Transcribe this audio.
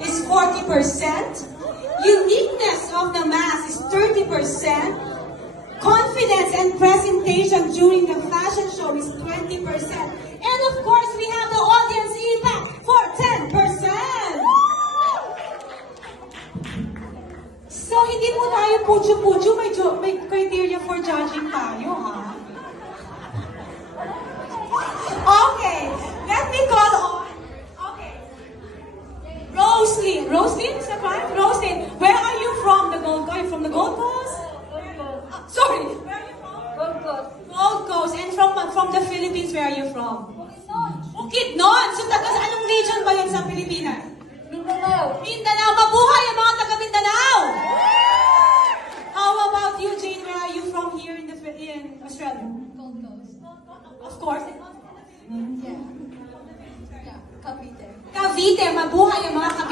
is 40%. Uniqueness of the mask is 30%. Confidence and presentation during the fashion show is 20%. And of course, we have the audience impact for 10%. So, hindi po tayo putyo-putyo. May criteria for judging tayo, ha? Okay, let me call on. Okay. Roslyn. Roslyn, is that right? Roslyn, where are you from? Are you from the Gold Coast? Sorry, where are you from? Gold Coast. Gold Coast. And from the Philippines, where are you from? Bukidnon. Bukidnon. So, anong region ba yan sa Pilipinas? Mindanao. Mindanao. Mabuhay ang mga taga Mindanao! How about you, Jane? Where are you from here in Australia? Gold Coast. Of course. Yeah. Yeah. Cavite. Cavite. Mabuhay ang mga